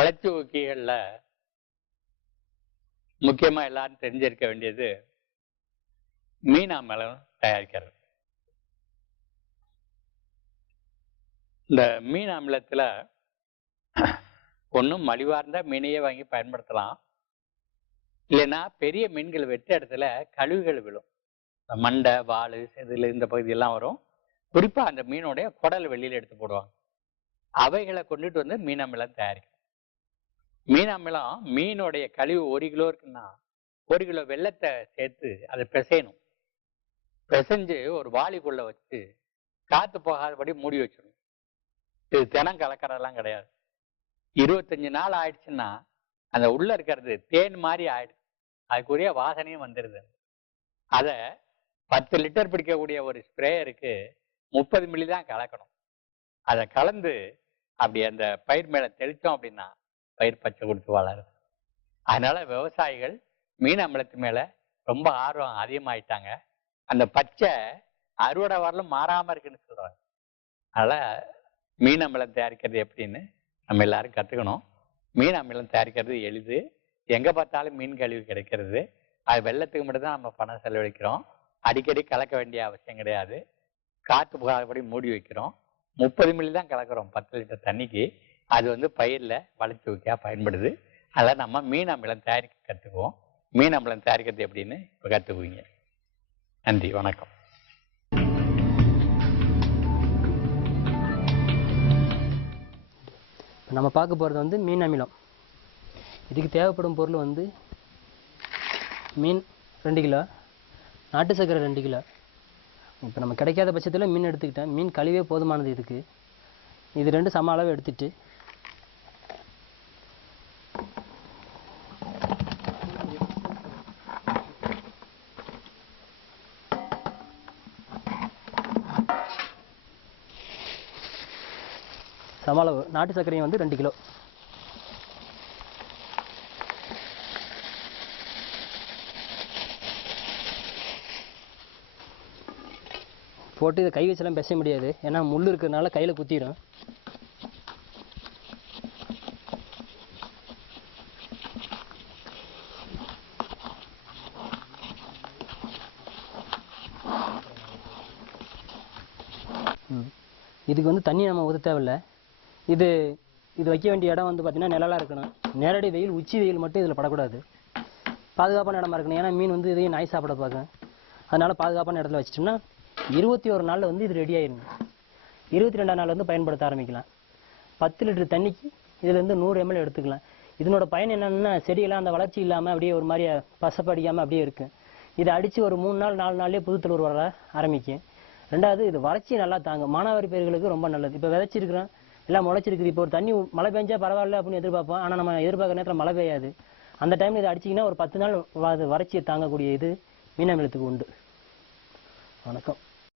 வளர்ச்சி ஊக்கிகள்ல முக்கியமா எல்லாரும் தெரிஞ்சிருக்க வேண்டியது மீன் அமிலம் தயாரிக்கிறது. இந்த மீன் அமிலத்துல ஒன்றும் மலிவார்ந்த மீனையே வாங்கி பயன்படுத்தலாம், இல்லைன்னா பெரிய மீன்கள் வெட்ட இடத்துல கழிவுகள் விழும். மண்டை, வால், செதில் இந்த பகுதியெல்லாம் வரும். குறிப்பா அந்த மீனுடைய குடல் வெளியில எடுத்து போடுவாங்க. அவைகளை கொண்டுட்டு வந்து மீன் அமிலம் தயாரிக்கும். மீன் அமிலம் மீனுடைய கழிவு 1 கிலோ இருக்குன்னா 1 கிலோ வெள்ளத்தை சேர்த்து அதை பிசையணும். பிசைஞ்சு ஒரு வாளிக்குள்ள வச்சு காத்து போகாதபடி மூடி வச்சிடணும். இது தினம் கலக்கிறதெல்லாம் கிடையாது. 25 நாள் ஆயிடுச்சுன்னா அந்த உள்ள இருக்கிறது தேன் மாதிரி ஆயிடுது. அதுக்குரிய வாசனையும் வந்துடுது. அதை 10 லிட்டர் பிடிக்கக்கூடிய ஒரு ஸ்ப்ரேயருக்கு 30 மில்லி தான் கலக்கணும். அதை கலந்து அப்படி அந்த பயிர் மேல தெளித்தோம் அப்படின்னா பயிர் பச்சை கொடுத்து வளருது. அதனால விவசாயிகள் மீன் அமிலத்து மேல ரொம்ப ஆர்வம் அதிகமாயிட்டாங்க. அந்த பச்சை அறுவடை வரலும் மாறாம இருக்குன்னு சொல்றாங்க. அதனால மீன் அமிலம் தயாரிக்கிறது எப்படின்னு நம்ம எல்லாரும் கத்துக்கணும். மீன் அமிலம் தயாரிக்கிறது எளிது. எங்க பார்த்தாலும் மீன் கழிவு கிடைக்கிறது. அது வெள்ளத்துக்கு மட்டும் தான் நம்ம பணம் செலவழிக்கிறோம். அடிக்கடி கலக்க வேண்டிய அவசியம் கிடையாது. காற்று போகாதபடி மூடி வைக்கிறோம். 30 மில்லி தான் கலக்கிறோம் 10 லிட்டர் தண்ணிக்கு. அது பயிரில் வளர்ச்சி ஊக்கியா பயன்படுது. அதெல்லாம் நம்ம மீன் அமிலம் தயாரிக்க கற்றுக்குவோம். மீன் அமிலம் தயாரிக்கிறது எப்படின்னு இப்போ கற்றுக்குவீங்க. நன்றி, வணக்கம். நம்ம பார்க்க போகிறது மீன் அமிலம். இதுக்கு தேவைப்படும் பொருள் மீன் 2 கிலோ, நாட்டு சர்க்கரை 2 கிலோ. இப்போ நம்ம கிடைக்காத பட்சத்தில் மீன் எடுத்துக்கிட்டேன். மீன் கழிவே போதுமானது இதுக்கு. இது 2 சம அளவு எடுத்துட்டு சம அளவு நாட்டு சர்க்கரையும் 2 கிலோ போட்டு இதை கை வச்செல்லாம் பேச முடியாது, ஏன்னா முள் இருக்கிறதுனால கையில் குத்திடும். இதுக்கு தண்ணி நம்ம ஊற்ற தேவையில்லை. இது வைக்க வேண்டிய இடம் பார்த்தீங்கன்னா நிழலாக இருக்கணும். நேரடி வெயில், உச்சி வெயில் மட்டும் இதில் படக்கூடாது. பாதுகாப்பான இடமா இருக்கணும். ஏன்னா மீன் இதையும் நாய் சாப்பிட பார்க்கும். அதனால பாதுகாப்பான இடத்துல வச்சிட்டோம்னா 21 நாளில் இது ரெடி ஆயிடும். 22ஆம் நாள் பயன்படுத்த ஆரம்பிக்கலாம். 10 லிட்டர் தண்ணிக்கு இதுலேருந்து 100 ml எடுத்துக்கலாம். இதனோட பயன் என்னன்னா, செடியெல்லாம் அந்த வளர்ச்சி இல்லாமல் அப்படியே ஒரு மாதிரி பசப்படிக்காமல் அப்படியே இருக்கு. இதை அடித்து ஒரு 3 நாள் 4 நாள்லேயே புது தளர்வு வர ஆரம்பிக்கும். ரெண்டாவது, இது வறட்சி நல்லா தாங்கும். மானாவாரி பயிர்களுக்கு ரொம்ப நல்லது. இப்போ விதைச்சிருக்கிறோம், எல்லாம் முளைச்சிருக்குது. இப்போ ஒரு தண்ணி மழை பெஞ்சா பரவாயில்ல அப்படின்னு எதிர்பார்ப்போம். ஆனால் நம்ம எதிர்பார்க்குற நேரத்தில் மழை பெய்யாது. அந்த டைமில் இதை அடிச்சிங்கன்னா ஒரு 10 நாள் வறட்சியை தாங்கக்கூடிய இது மீன் அமிலத்துக்கு உண்டு. வணக்கம்.